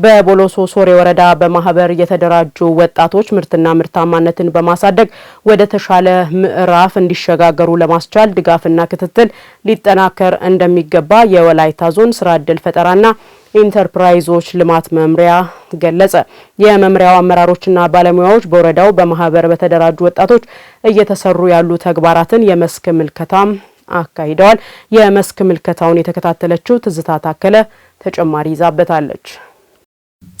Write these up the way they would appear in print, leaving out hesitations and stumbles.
በቦሎሶ ሶሬ ወረዳ በማህበር የተደራጁ ወጣቶች ምርትና ምርታማነትን በማሳደግ ወደ ተሻለ ምዕራፍ እንዲሸጋገሩ ለማስቻል ድጋፍና ክትትል ሊጠናከር እንደሚገባ የወላይታ ዞን ስራ ዕድል ፈጠራና ኢንተርፕራይዞች ልማት መምሪያ ገለጸ። የመምሪያው አመራሮችና ባለሙያዎች በወረዳው በማህበር በተደራጁ ወጣቶች እየተሰሩ ያሉ ተግባራትን የመስክ ምልከታም አካሂደዋል። የመስክ ምልከታውን የተከታተለችው ትዝታ ታከለ ተጨማሪ ይዛበታለች።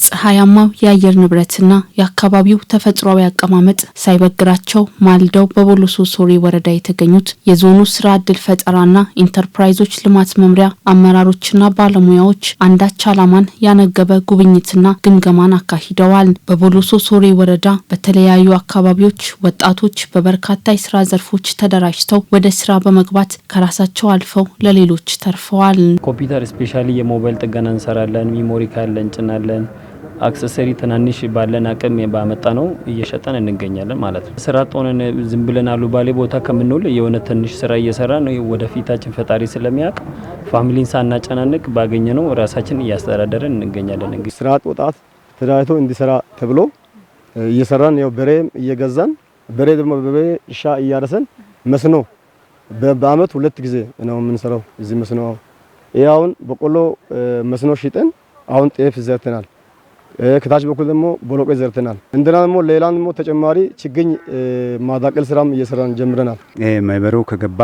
ፀሐያማው የአየር ንብረትና የአካባቢው ተፈጥሯዊ አቀማመጥ ሳይበግራቸው ማልደው በቦሎሶ ሶሬ ወረዳ የተገኙት የዞኑ ስራ ዕድል ፈጠራና ኢንተርፕራይዞች ልማት መምሪያ አመራሮችና ባለሙያዎች አንዳች ዓላማን ያነገበ ጉብኝትና ግምገማን አካሂደዋል። በቦሎሶ ሶሬ ወረዳ በተለያዩ አካባቢዎች ወጣቶች በበርካታ የስራ ዘርፎች ተደራጅተው ወደ ስራ በመግባት ከራሳቸው አልፈው ለሌሎች ተርፈዋል። ኮምፒውተር ስፔሻሊ የሞባይል ጥገና እንሰራለን፣ ሚሞሪ ካለ እንጭናለን፣ አክሰሰሪ ትናንሽ ባለን አቅም ባመጣ ነው እየሸጠን እንገኛለን ማለት ነው። ስራ ጦነን ዝም ብለን አሉባሌ ቦታ ከምንውል የሆነ ትንሽ ስራ እየሰራ ነው ወደፊታችን ፈጣሪ ስለሚያውቅ ፋሚሊን ሳናጨናንቅ ባገኘ ነው ራሳችን እያስተዳደረን እንገኛለን። እንግዲህ ስራ ወጣት ተደራጅቶ እንዲሰራ ተብሎ እየሰራን ነው። በሬም እየገዛን በሬ ደግሞ በሬ እርሻ እያረሰን መስኖ በአመት 2 ጊዜ ነው የምንሰራው። እዚህ መስኖ ያውን በቆሎ መስኖ ሽጠን አሁን ጤፍ ዘርተናል። ከታች በኩል ደግሞ ቦሎቄ ዘርተናል። እንደና ደግሞ ሌላን ደግሞ ተጨማሪ ችግኝ ማዳቀል ስራም እየሰራን ጀምረናል። ማይበሩ ከገባ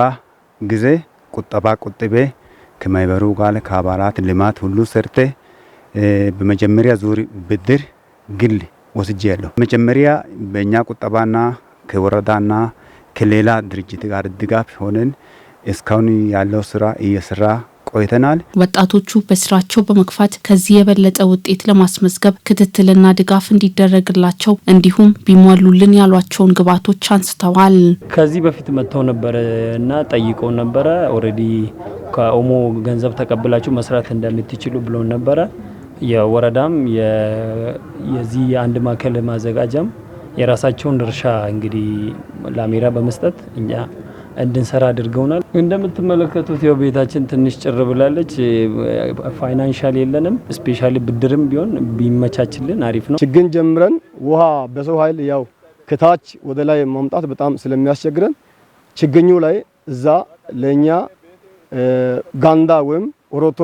ጊዜ ቁጠባ ቁጥቤ ከማይበሩ ጋር ከአባላት ልማት ሁሉ ሰርተ በመጀመሪያ ዙር ብድር ግል ወስጄ ያለው መጀመሪያ በእኛ ቁጠባና ከወረዳና ከሌላ ድርጅት ጋር ድጋፍ ሆነን እስካሁን ያለው ስራ እየሰራ ቆይተናል። ወጣቶቹ በስራቸው በመግፋት ከዚህ የበለጠ ውጤት ለማስመዝገብ ክትትልና ድጋፍ እንዲደረግላቸው እንዲሁም ቢሟሉልን ያሏቸውን ግብዓቶች አንስተዋል። ከዚህ በፊት መጥተው ነበር እና ጠይቀው ነበር። ኦሬዲ ከኦሞ ገንዘብ ተቀብላችሁ መስራት እንደምትችሉ ብለው ነበር። የወረዳም የዚህ አንድ ማዕከል ማዘጋጃም የራሳቸውን ድርሻ እንግዲህ ላሜራ በመስጠት እኛ እንድንሰራ አድርገውናል። እንደምትመለከቱት ያው ቤታችን ትንሽ ጭር ብላለች። ፋይናንሻል የለንም። ስፔሻሊ ብድርም ቢሆን ቢመቻችልን አሪፍ ነው። ችግኝ ጀምረን ውሃ በሰው ኃይል ያው ከታች ወደ ላይ ማምጣት በጣም ስለሚያስቸግረን ችግኙ ላይ እዛ ለኛ ጋንዳ ወይም ኦሮቶ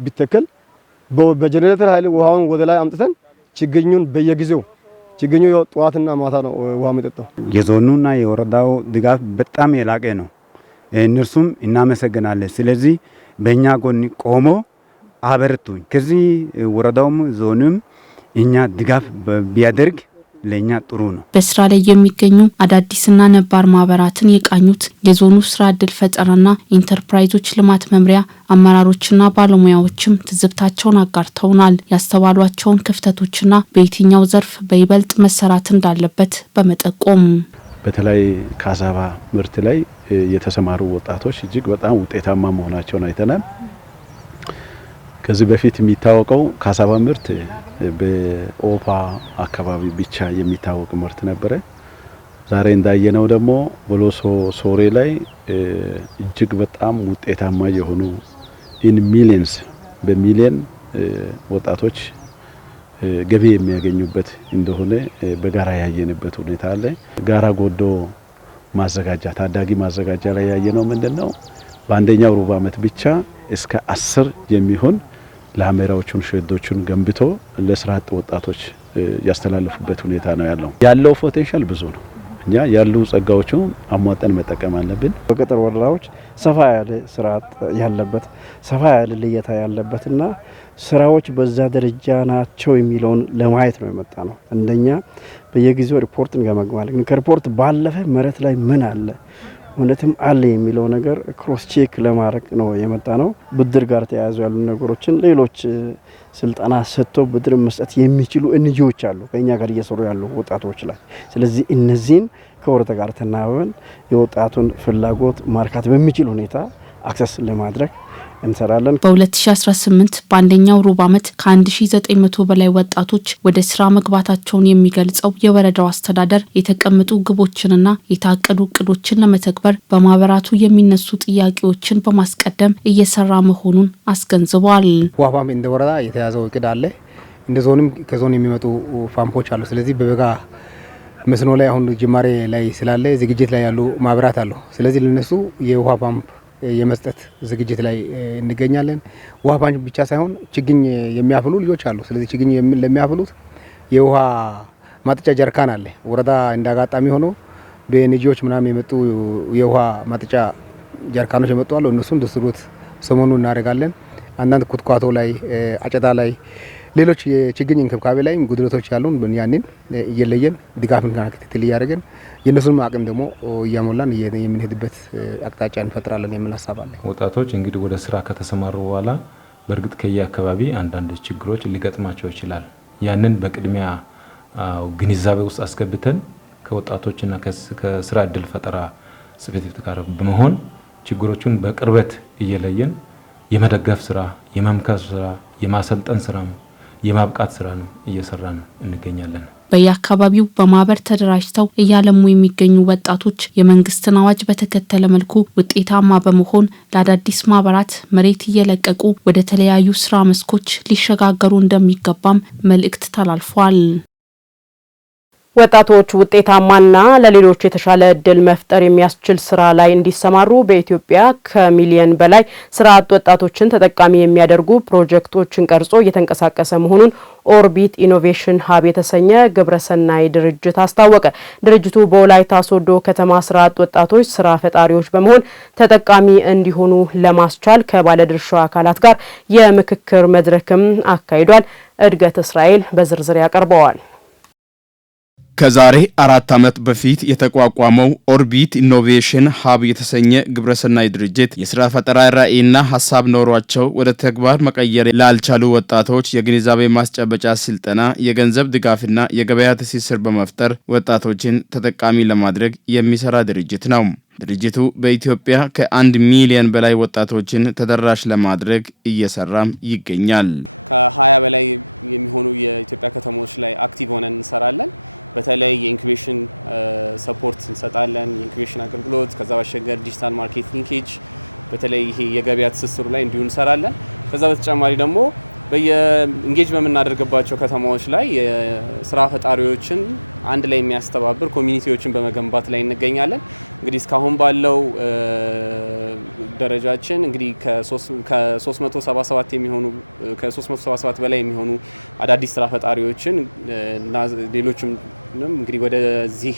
ቢተከል በጀነሬተር ኃይል ውሃውን ወደ ላይ አምጥተን ችግኙን በየጊዜው ችግኙ ጠዋትና ማታ ነው ውሃ የሚጠጣው። የዞኑና የወረዳው ድጋፍ በጣም የላቀ ነው። እነርሱም እናመሰግናለን። ስለዚህ በእኛ ጎን ቆሞ አበርቱኝ። ከዚህ ወረዳውም ዞኑም እኛ ድጋፍ ቢያደርግ ለኛ ጥሩ ነው። በስራ ላይ የሚገኙ አዳዲስና ነባር ማህበራትን የቃኙት የዞኑ ስራ ዕድል ፈጠራና ኢንተርፕራይዞች ልማት መምሪያ አመራሮችና ባለሙያዎችም ትዝብታቸውን አጋርተውናል። ያስተዋሏቸውን ክፍተቶችና በየትኛው ዘርፍ በይበልጥ መሰራት እንዳለበት በመጠቆም በተለይ ካሳባ ምርት ላይ የተሰማሩ ወጣቶች እጅግ በጣም ውጤታማ መሆናቸውን አይተናል። ከዚህ በፊት የሚታወቀው ካሳባ ምርት በኦፓ አካባቢ ብቻ የሚታወቅ ምርት ነበረ። ዛሬ እንዳየነው ደግሞ ቦሎሶ ሶሬ ላይ እጅግ በጣም ውጤታማ የሆኑ ሚሊየንስ በሚሊየን ወጣቶች ገቢ የሚያገኙበት እንደሆነ በጋራ ያየንበት ሁኔታ አለ። ጋራ ጎዶ ማዘጋጃ ታዳጊ ማዘጋጃ ላይ ያየነው ምንድነው? በአንደኛው ሩብ ዓመት ብቻ እስከ 10 የሚሆን ላሜራዎቹን ሸዶቹን ገንብቶ ለስራ አጥ ወጣቶች ያስተላልፉበት ሁኔታ ነው ያለው ፖቴንሻል ብዙ ነው። እኛ ያሉ ጸጋዎችን አሟጠን መጠቀም አለብን። በገጠር ወረዳዎች ሰፋ ያለ ስራ ያለበት ሰፋ ያለ ልየታ ያለበትና ስራዎች በዛ ደረጃ ናቸው የሚለውን ለማየት ነው የመጣ ነው። እንደኛ በየጊዜው ሪፖርት እንገመግማለን። ግን ከሪፖርት ባለፈ መሬት ላይ ምን አለ እውነትም አለ የሚለው ነገር ክሮስ ቼክ ለማድረግ ነው የመጣ ነው። ብድር ጋር ተያያዙ ያሉ ነገሮችን ሌሎች ስልጣና ሰጥቶ ብድር መስጠት የሚችሉ እንጂዎች አሉ ከኛ ጋር እየሰሩ ያሉ ወጣቶች ላይ። ስለዚህ እነዚህን ከወረዳ ጋር ተናበን የወጣቱን ፍላጎት ማርካት በሚችል ሁኔታ አክሰስ ለማድረግ እንሰራለን። በ2018 በአንደኛው ሩብ ዓመት ከ1900 በላይ ወጣቶች ወደ ስራ መግባታቸውን የሚገልጸው የወረዳው አስተዳደር የተቀመጡ ግቦችንና የታቀዱ እቅዶችን ለመተግበር በማህበራቱ የሚነሱ ጥያቄዎችን በማስቀደም እየሰራ መሆኑን አስገንዝበዋል። ዋፋም እንደ ወረዳ የተያዘው እቅድ አለ። እንደ ዞንም ከዞን የሚመጡ ፓምፖች አሉ። ስለዚህ በበጋ መስኖ ላይ አሁን ጅማሬ ላይ ስላለ ዝግጅት ላይ ያሉ ማህበራት አሉ። ስለዚህ ለነሱ የውሃ ፓምፕ የመስጠት ዝግጅት ላይ እንገኛለን። ውሃ ፓምፕ ብቻ ሳይሆን ችግኝ የሚያፍሉ ልጆች አሉ። ስለዚህ ችግኝ ለሚያፍሉት የውሃ ማጥጫ ጀርካን አለ። ወረዳ እንዳጋጣሚ ሆኖ በኤንጂኦዎች ምናምን የመጡ የውሃ ማጥጫ ጀርካኖች የመጡ አሉ። እነሱን ዲስትሪቢዩት ሰሞኑን እናደርጋለን። አንዳንድ ኩትኳቶ ላይ አጨዳ ላይ ሌሎች የችግኝ እንክብካቤ ላይ ጉድለቶች ያሉን ያንን እየለየን ድጋፍና ክትትል እያደረገን የነሱን አቅም ደግሞ እያሞላን የምንሄድበት አቅጣጫ እንፈጥራለን የሚል ሀሳብ አለ። ወጣቶች እንግዲህ ወደ ስራ ከተሰማሩ በኋላ በእርግጥ ከየአካባቢ አንዳንድ ችግሮች ሊገጥማቸው ይችላል። ያንን በቅድሚያ ግንዛቤ ውስጥ አስገብተን ከወጣቶችና ከስራ እድል ፈጠራ ጽሕፈት ቤት ጋር በመሆን ችግሮቹን በቅርበት እየለየን የመደገፍ ስራ፣ የመምከር ስራ፣ የማሰልጠን ስራ፣ የማብቃት ስራ ነው እየሰራን እንገኛለን። በየአካባቢው በማህበር ተደራጅተው እያለሙ የሚገኙ ወጣቶች የመንግስትን አዋጅ በተከተለ መልኩ ውጤታማ በመሆን ለአዳዲስ ማህበራት መሬት እየለቀቁ ወደ ተለያዩ ስራ መስኮች ሊሸጋገሩ እንደሚገባም መልእክት ተላልፏል። ወጣቶች ውጤታማና ለሌሎች የተሻለ እድል መፍጠር የሚያስችል ስራ ላይ እንዲሰማሩ በኢትዮጵያ ከሚሊየን በላይ ስራ አጥ ወጣቶችን ተጠቃሚ የሚያደርጉ ፕሮጀክቶችን ቀርጾ እየተንቀሳቀሰ መሆኑን ኦርቢት ኢኖቬሽን ሀብ የተሰኘ ግብረሰናይ ድርጅት አስታወቀ። ድርጅቱ በወላይታ ሶዶ ከተማ ስራ አጥ ወጣቶች ስራ ፈጣሪዎች በመሆን ተጠቃሚ እንዲሆኑ ለማስቻል ከባለድርሻ አካላት ጋር የምክክር መድረክም አካሂዷል። እድገት እስራኤል በዝርዝር ያቀርበዋል። ከዛሬ 4 ዓመት በፊት የተቋቋመው ኦርቢት ኢኖቬሽን ሀብ የተሰኘ ግብረሰናይ ድርጅት የስራ ፈጠራ ራዕይና ሀሳብ ኖሯቸው ወደ ተግባር መቀየር ላልቻሉ ወጣቶች የግንዛቤ ማስጨበጫ ስልጠና፣ የገንዘብ ድጋፍና የገበያ ትስስር በመፍጠር ወጣቶችን ተጠቃሚ ለማድረግ የሚሰራ ድርጅት ነው። ድርጅቱ በኢትዮጵያ ከ1 ሚሊዮን በላይ ወጣቶችን ተደራሽ ለማድረግ እየሰራም ይገኛል። ከ20 በላይ የሚሆኑ የኢትዮጵያ ከተሞች ላይ አክቲቭ ሆነን እንሰራለን። በተለይ የኢንኩቤሽን ሰፖርት እንሰጣለን፣ የኢንኩቤሽን አገልግሎት። ከዛ ባሻገር ዲጂታል ማርኬት ሊንኬጅ በተለይ ይሄ የገበያ ትስስሩ ላይ እንዲሁ እንሰራለን። ከዛ በተጨማሪ ደግሞ በየኢንጌጅ በምናደርግባቸው ከተማዎች ላይ የስራ ፈጣሪዎችን አንድ ላይ የሚያስተባብር ኮሚኒቲዎችን በመገንባት ላይ እንገኛለን። እንግዲህ እስካሁን ባለው ደረጃችን እንግዲህ ከ377 በላይ የሚሆኑ አዳዲስ ስራ ፈጣሪዎችን እና ሌሎችም እንግዲህ ወደዚህ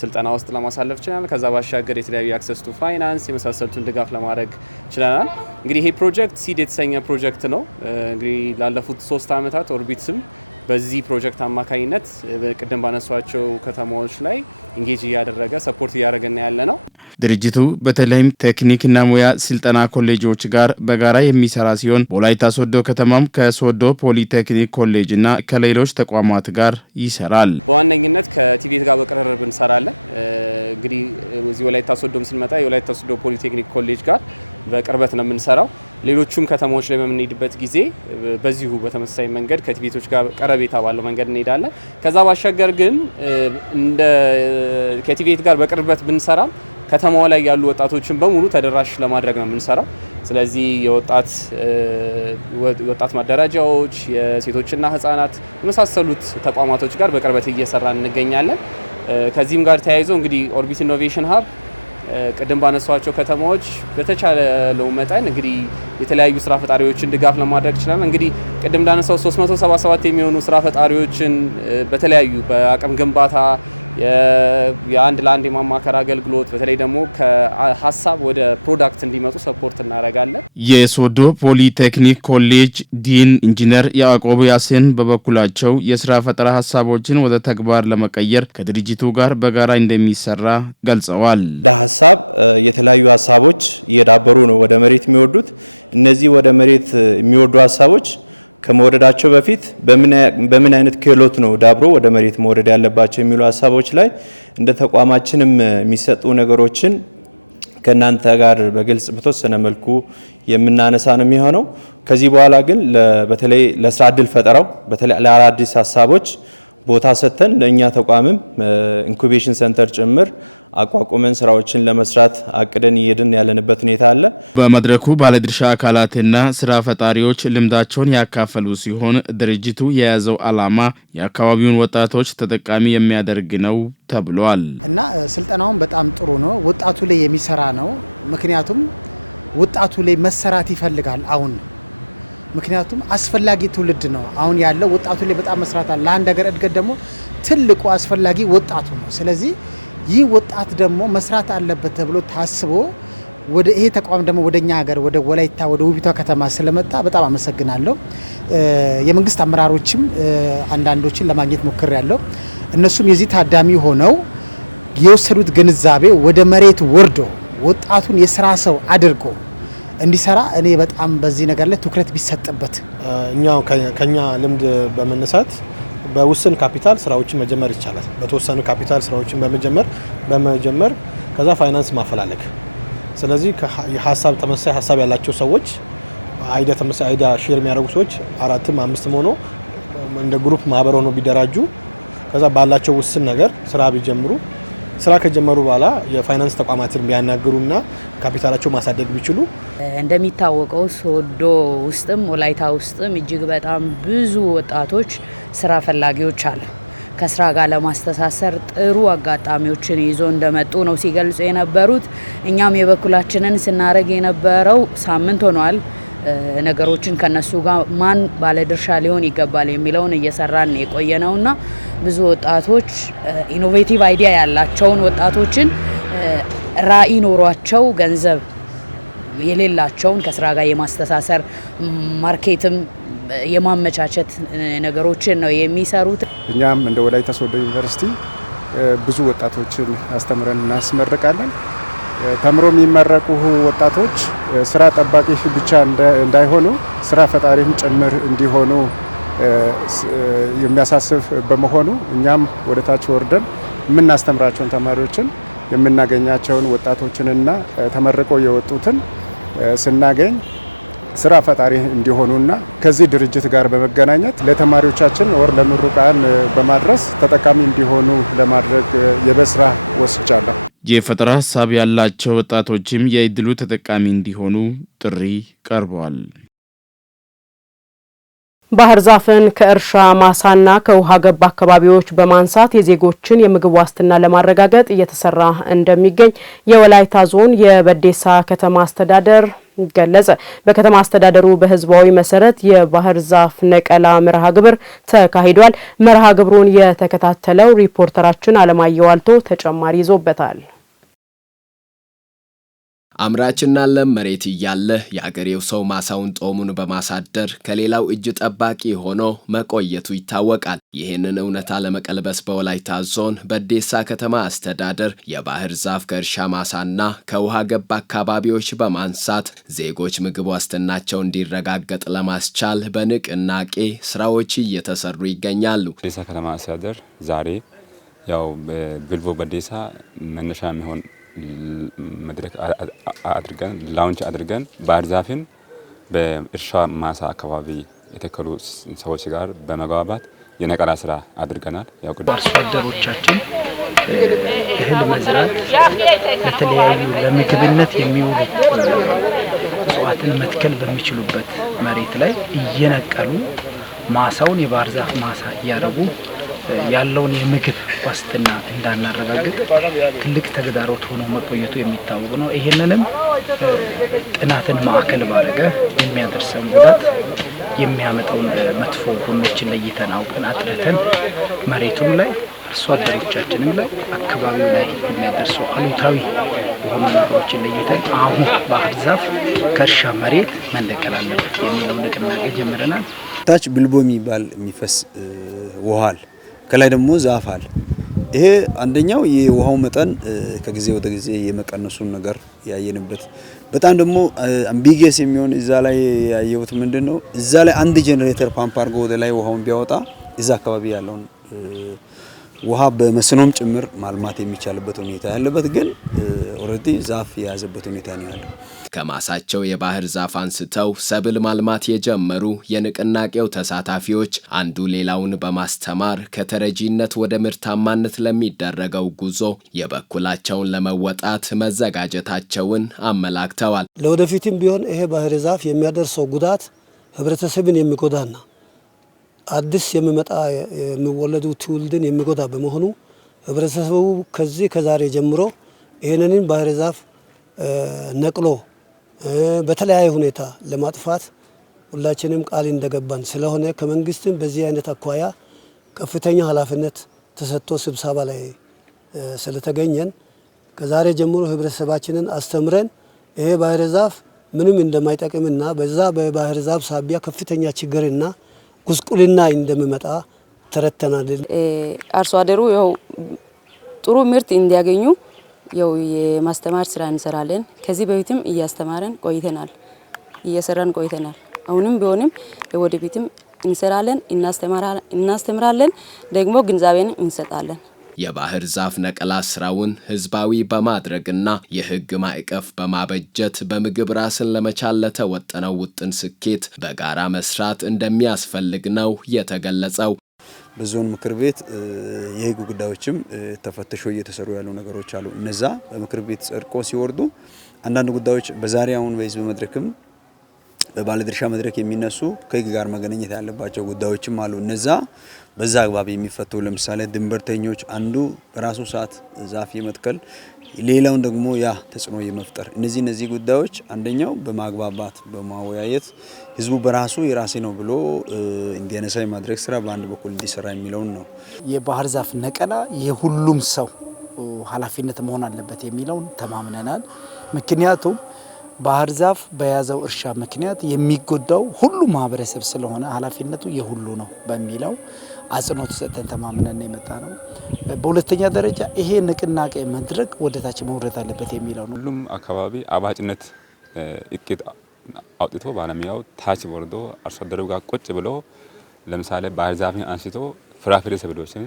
ስልጠና ውስጥ ለማሳለፍ ችለናል። ከዛ ባሻገር የተለያዩ አክሰስ ቱ ፋይናንስ የመሳሰሉትን ድጋፍ ለማድረግ ችለናል። እንግዲህ ይሄ ፕሮጀክት ሲድ የተሰኘ ፕሮጀክት ነው። እንግዲህ ላለፉት 3 ዓመታት ኦርቢትስም በዚህ ፕሮጀክት አማካኝነት ቅድም ባነሷቸው ከተማዎች ላይ ኢንጌጅ እያደረገ ሰፖርት እያደረገና ያለ ነው። ድርጅቱ በተለይም ቴክኒክና ሙያ ስልጠና ኮሌጆች ጋር በጋራ የሚሰራ ሲሆን በወላይታ ሶዶ ከተማም ከሶዶ ፖሊቴክኒክ ኮሌጅና ከሌሎች ተቋማት ጋር ይሰራል። በዋነኝነት ከቲቪኤት ጋር በቅርርብ እንሰራለን። እንግዲህ እዚህ ወላይታ ሶዶም ስንመጣ የወላይታ ሶዶ ፖሊቴክኒክ ኮሌጅ ጋር በቅርበት ነው የምንሰራው። ሌሎቹም ከተሞች ላይ በምንሄድበት ጊዜ በዚሁ በተመሳሳይ መንገድ ከቲቪኤቶች ጋር ቀረቤታ ባለው መንገድ እንሄዳለን። ከዛ ባሻገር ግን እንደ ከቲቪኤት ጋር በቅርበት ብንሰራም ከተማው ላይ ያሉ ወጣቶችን በሙሉ ተደራሽ ለማድረግ ነው የምንሰራው። ስለዚህ የወጣት ማደራጃዎች፣ የሴቶችና ህጻናት የመሳሰሉት ተቋማቶች ጋር በቅርበት እየሰራን እንገኛለን። ከዚህም ጋር ተያይዞ እንግዲህ ኦርቢት ኢኖቬሽን ሀብ ቅድም ባነሷቸው ከተማዎች በተቻለው መጠን እንግዲህ የተለያዩ ስራ ፈጣሪዎችን ድጋፍ ለማድረግ ይችላል። እንግዲህ ቅድም እንዳነሳው 377 የሚሆኑ ስራ ፈጣሪዎችን በተለያዩ በአቅም ግንባታ የአንድ ለአንድ የማማከር አገልግሎት በተለይ ደግሞ ከሀሳብ ወደ ፕሮዳክት እንዲመጡ ሰፖርት እናደርጋለን። የሶዶ ፖሊቴክኒክ ኮሌጅ ዲን ኢንጂነር ያዕቆብ ያሴን በበኩላቸው የስራ ፈጠራ ሀሳቦችን ወደ ተግባር ለመቀየር ከድርጅቱ ጋር በጋራ እንደሚሰራ ገልጸዋል። ለሀሳብ የተለያዩ ሀሳቦች እየዳበሩ ነው ወደ መሬት የሚወርዱት። እነዚህ ወደ መሬት የሚወርዱ ሀሳቦች ከመወረዳቸው በፊት በምን አይነት ክህሎት ነው ዳብሮ ወደ መሬት መውረድ ያለባቸው የሚሉ ሀሳቦች ላይ እንደ ተቋማችንም የሚሰጡ ነገሮችን ከናንተ ጋር በግልጽ በተወሰነ መልኩ የምናነሳ ነው የሚሆነው። ከዚህ በኋላ ግን በተለይ ለስራ ዕድል ፈጠራው በተለይ ለአዳዲስ ሀሳቦች ቦታ ሰጥተን ለእኛ ተቋምም ኢንኩቤሽን ሴንተር ጭምር አቋቁመን ስራዎችን ለመስራት አቅደን እየሄድን ያለንበት ሁኔታ አለ። በመድረኩ ባለድርሻ አካላትና ስራ ፈጣሪዎች ልምዳቸውን ያካፈሉ ሲሆን ድርጅቱ የያዘው ዓላማ የአካባቢውን ወጣቶች ተጠቃሚ የሚያደርግ ነው ተብሏል። እና ስልጠናውን በጣም ጥሩ ነው። ወጣቱ ላይ የሚሰራ ነው። ምክንያቱም ወጣቱ ላይ መሰራት ይፈልጋል አሁን ምክንያቱም አስፈላጊ ትውልድ ነው አሁን ያለው ወጣቱ ላይ በጣም መስራት አለ። ለአንድ ሀገር እድገት ደግሞ ትልቁ አስፈላጊ ወጣቱ ነው። ስለዚህ ይህ ወጣት ደግሞ መስራት አለበት ተብሎ ታስቦ ወደ ይሄ ተቋም ደግሞ ወደኛ ሀገር ወደ ወላይታ ወደ ውቢቷ ከተማ ስለመጣ በጣም አመሰግናለሁ። የመንግስት አመራሮችም አንዳንዶችን ለማግኘት ሞክሬያለሁ። እነሱም የዚህ ታዳሚ ሆነው የወሰዱት ግንዛቤ ወደ መሬት ወርዶ ወጣቱን የስራ ሰው አድርጎ እንዲሰራ እኔ በጣም በዚህ ነገር ላይ ትኩረት ቢሰጥበት እኛው ከኛ ልምድ በመነሳት በውስን ካፒታል ስራዎችን መጀመር ይቻላል። በተወሰኑ ካፒታል ስራዎችን በመጀመር ከዛ ፋይናንስ ማፈላለግ። ስለዚህ የሀሳብ ተመሳሳይ ሀሳብ ያላቸው ሰዎች ተመሳሳይ አይዲያ ሼር የሚያደርጉ ሰዎች 4ም 5ም ሆኖ እንደ ግሩፕ ማህበር ሆኖ ቢደራጁ ከዛ ባላቸው ውስን ነገር ስራ ቢጀምሩ ስራ ከጀመሩ በኋላ የፋይናንስ ተቋማትን ቢያናግሩና ካፒታላቸው ማሳደግ ቢችሉ እንደሚታወቀው ሶዶ ውስጥም ወላይታ ውስጥም እጅግ በጣም ብዙ ወጣቶች ስራ ፈላጊዎች አሉ። ከስራ ጋር ለማስተሳሰር ጥሩ አጋጣሚዎችን ይዞ እንደመጡ ነው ሲገልጹ የነበሩት። እኛም የበኩላችንን ስናደርግ የነበረው ሳምንት ሆኗል። ነገሮችን ከነሱ ጋር ማን ባለድርሻ ሊሆን ይገባል የሚለውን እየሰራን የቆየ ነውና ብዙ ወጣቶች ኢኖቬቲቭ አይዲያ ያላቸውን ወጣቶችን ራዕይ ኖሯቸው ገንዘብ የሌላቸውን ከስራ ጋር የማስተሳሰር ማርኬትም የማመቻቸት ነገሮችን ነው የሚሰሩት። እኛም እንደ ወላይታ ሶዶ ዩኒቨርሲቲ ብዙ ወጣቶችን አስተምረን እናስመርቃለን። ተምሮ የሚመረቁ ወጣቶች ስራ ጠባቂ ብቻ እንዳይሆኑ ስራ ፈጣሪም ጭምር እንዲሆኑ የሚያሳስብ በመሆኑ እኛም ወደ ታች ወርደን የምናስተምራቸውን ተማሪዎችን የምናገኛቸውን ወጣቶችንና ተመርቀው የወጡትን ስናገኝ ስራ ፈጣሪ እንዲሆኑና ከዚህ ድርጅት ጋር በመገናኘት ለተማሪዎቻችን ወር ለምሩቃን በማድረስ ተጠቃሚ እንዲሆኑ ለማድረግ የበስራ ወስጃለሁ። የፈጠራ ሀሳብ ያላቸው ወጣቶችም የእድሉ ተጠቃሚ እንዲሆኑ ጥሪ ቀርበዋል። ባህር ዛፍን ከእርሻ ማሳና ከውሃ ገብ አካባቢዎች በማንሳት የዜጎችን የምግብ ዋስትና ለማረጋገጥ እየተሰራ እንደሚገኝ የወላይታ ዞን የበዴሳ ከተማ አስተዳደር ገለጸ። በከተማ አስተዳደሩ በህዝባዊ መሰረት የባህር ዛፍ ነቀላ መርሃ ግብር ተካሂዷል። መርሃ ግብሩን የተከታተለው ሪፖርተራችን አለማየሁ አልቶ ተጨማሪ ይዞበታል። አምራችና ለም መሬት እያለ የአገሬው ሰው ማሳውን ጦሙን በማሳደር ከሌላው እጅ ጠባቂ ሆኖ መቆየቱ ይታወቃል። ይህንን እውነታ ለመቀልበስ በወላይታ ዞን በዴሳ ከተማ አስተዳደር የባህር ዛፍ ከእርሻ ማሳና ከውሃ ገብ አካባቢዎች በማንሳት ዜጎች ምግብ ዋስትናቸው እንዲረጋገጥ ለማስቻል በንቅናቄ ስራዎች እየተሰሩ ይገኛሉ። ዴሳ ከተማ አስተዳደር ዛሬ ያው ብልቮ በዴሳ መነሻ የሚሆን መድረክ አድርገን ላውንች አድርገን ባህር ዛፍን በእርሻ ማሳ አካባቢ የተከሉ ሰዎች ጋር በመግባባት የነቀላ ስራ አድርገናል። ያው አርሶ አደሮቻችን እህል መዝራት ለተለያዩ ለምግብነት የሚውሉ እጽዋትን መትከል በሚችሉበት መሬት ላይ እየነቀሉ ማሳውን የባህር ዛፍ ማሳ እያደረጉ ያለውን የምግብ ዋስትና እንዳናረጋግጥ ትልቅ ተግዳሮት ሆኖ መቆየቱ የሚታወቅ ነው። ይሄንንም ጥናትን ማዕከል ባደረገ የሚያደርሰውን ጉዳት የሚያመጣውን መጥፎ ጎኖችን ለይተን አውቀን አጥርተን መሬቱም ላይ አርሶ አደሮቻችንም ላይ አካባቢው ላይ የሚያደርሱ አሉታዊ የሆኑ ነገሮችን ለይተን አሁን ባህር ዛፍ ከእርሻ መሬት መነቀል አለበት የሚለው ንቅናቄ ጀምረናል። ታች ብልቦ የሚባል የሚፈስ ውሃል ከላይ ደግሞ ዛፍ አለ። ይሄ አንደኛው የውሃው መጠን ከጊዜ ወደ ጊዜ የመቀነሱን ነገር ያየንበት በጣም ደግሞ አምቢጌስ የሚሆን እዛ ላይ ያየሁት ምንድነው እዛ ላይ አንድ ጄኔሬተር ፓምፕ አድርጎ ወደ ላይ ውሃውን ቢያወጣ እዛ አካባቢ ያለውን ውሃ በመስኖም ጭምር ማልማት የሚቻልበት ሁኔታ ያለበት ግን ኦሬዲ ዛፍ የያዘበት ሁኔታ ነው ያለው። ከማሳቸው የባህር ዛፍ አንስተው ሰብል ማልማት የጀመሩ የንቅናቄው ተሳታፊዎች አንዱ ሌላውን በማስተማር ከተረጂነት ወደ ምርታማነት ለሚደረገው ጉዞ የበኩላቸውን ለመወጣት መዘጋጀታቸውን አመላክተዋል። ለወደፊትም ቢሆን ይሄ ባህር ዛፍ የሚያደርሰው ጉዳት ህብረተሰብን የሚጎዳና አዲስ የሚመጣ የሚወለዱ ትውልድን የሚጎዳ በመሆኑ ህብረተሰቡ ከዛሬ ጀምሮ ይሄንን ባህር ዛፍ ነቅሎ በተለያየ ሁኔታ ለማጥፋት ሁላችንም ቃል እንደገባን ስለሆነ ከመንግስትም በዚህ አይነት አኳያ ከፍተኛ ኃላፊነት ተሰጥቶ ስብሰባ ላይ ስለተገኘን ከዛሬ ጀምሮ ህብረተሰባችንን አስተምረን ይሄ ባህር ዛፍ ምንም እንደማይጠቅምና በዛ በባህር ዛፍ ሳቢያ ከፍተኛ ችግርና ጉስቁልና እንደሚመጣ ተረተናል። አርሶ አደሩ ያው ጥሩ ምርት እንዲያገኙ ያው የማስተማር ስራ እንሰራለን። ከዚህ በፊትም እያስተማረን ቆይተናል፣ እየሰራን ቆይተናል። አሁንም ቢሆንም ወደፊትም እንሰራለን፣ እናስተምራለን፣ ደግሞ ግንዛቤን እንሰጣለን። የባህር ዛፍ ነቀላ ስራውን ህዝባዊ በማድረግና የህግ ማዕቀፍ በማበጀት በምግብ ራስን ለመቻል ለተወጠነው ውጥን ስኬት በጋራ መስራት እንደሚያስፈልግ ነው የተገለጸው። በዞን ምክር ቤት የህግ ጉዳዮችም ተፈትሾ እየተሰሩ ያሉ ነገሮች አሉ። እነዛ በምክር ቤት ጸድቆ ሲወርዱ አንዳንድ ጉዳዮች በዛሬ አሁን በህዝብ መድረክም በባለድርሻ መድረክ የሚነሱ ከህግ ጋር መገናኘት ያለባቸው ጉዳዮችም አሉ። እነዛ በዛ አግባብ የሚፈቱ ለምሳሌ ድንበርተኞች አንዱ በራሱ ሰዓት ዛፍ የመትከል ሌላውን ደግሞ ያ ተጽዕኖ የመፍጠር እነዚህ ጉዳዮች አንደኛው በማግባባት በማወያየት ህዝቡ በራሱ የራሴ ነው ብሎ እንዲያነሳ የማድረግ ስራ በአንድ በኩል እንዲሰራ የሚለውን ነው። የባህር ዛፍ ነቀላ የሁሉም ሰው ኃላፊነት መሆን አለበት የሚለውን ተማምነናል። ምክንያቱም ባህር ዛፍ በያዘው እርሻ ምክንያት የሚጎዳው ሁሉ ማህበረሰብ ስለሆነ ኃላፊነቱ የሁሉ ነው በሚለው አጽንኦት ሰጥተን ተማምነን የመጣ ነው። በሁለተኛ ደረጃ ይሄ ንቅናቄ መድረክ ወደ ታች መውረድ አለበት የሚለው ነው። ሁሉም አካባቢ አባጭነት እቅድ አውጥቶ ባለሙያው ታች ወርዶ አርሶ አደሩ ጋር ቁጭ ብሎ ለምሳሌ ባህር ዛፍን አንስቶ ፍራፍሬ ሰብሎችን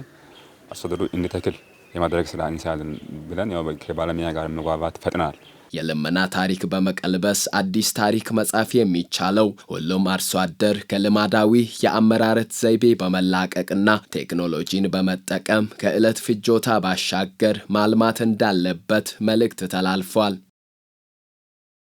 አርሶ አደሩ እንዲተክል የማድረግ ስራ እንሰራለን ብለን ያው ከባለሙያ ጋር መግባባት ፈጥናል። የልመና ታሪክ በመቀልበስ አዲስ ታሪክ መጻፍ የሚቻለው ሁሉም አርሶ አደር ከልማዳዊ የአመራረት ዘይቤ በመላቀቅና ቴክኖሎጂን በመጠቀም ከዕለት ፍጆታ ባሻገር ማልማት እንዳለበት መልእክት ተላልፏል።